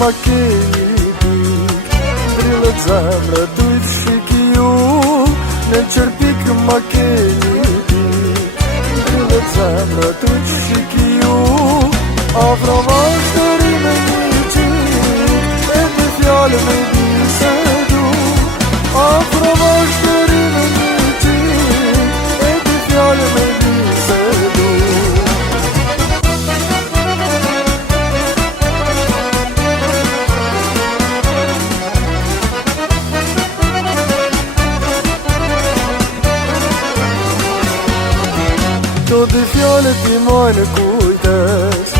ma keni pik, trillet zemra dujt shiki ju, në qërpik ma keni pik, trillet zemra dujt shiki ju. Afro vazhdëri me një qik, e të fjallë me bisedu. Afro vazhdëri me një qik, e të fjallë me bisedu. Do të fjallët i mojnë kujtes,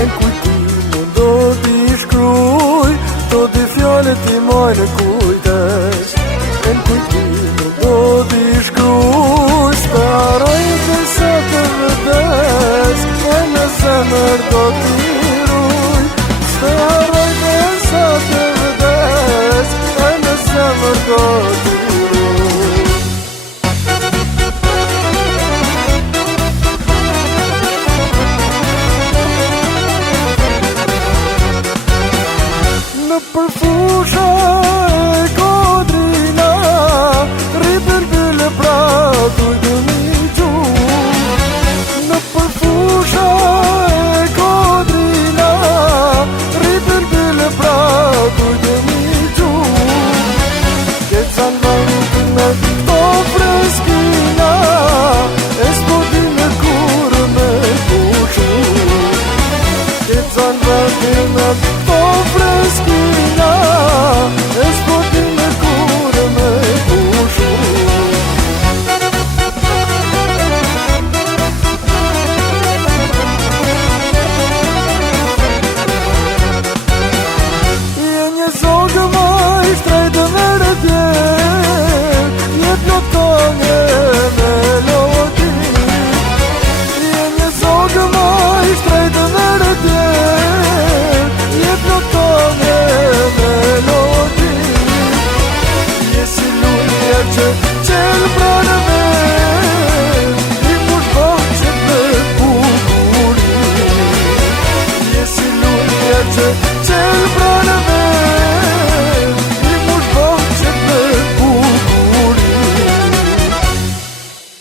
e në kujtimin do t'i shkruj. Do të fjallët i mojnë kujtes, e në kujtimin do t'i shkruj. Speroj të sa të vdes, e në zemër do t'i ruj. Speroj të sa të vdes, e në zemër do t'i ruj. Në përfusha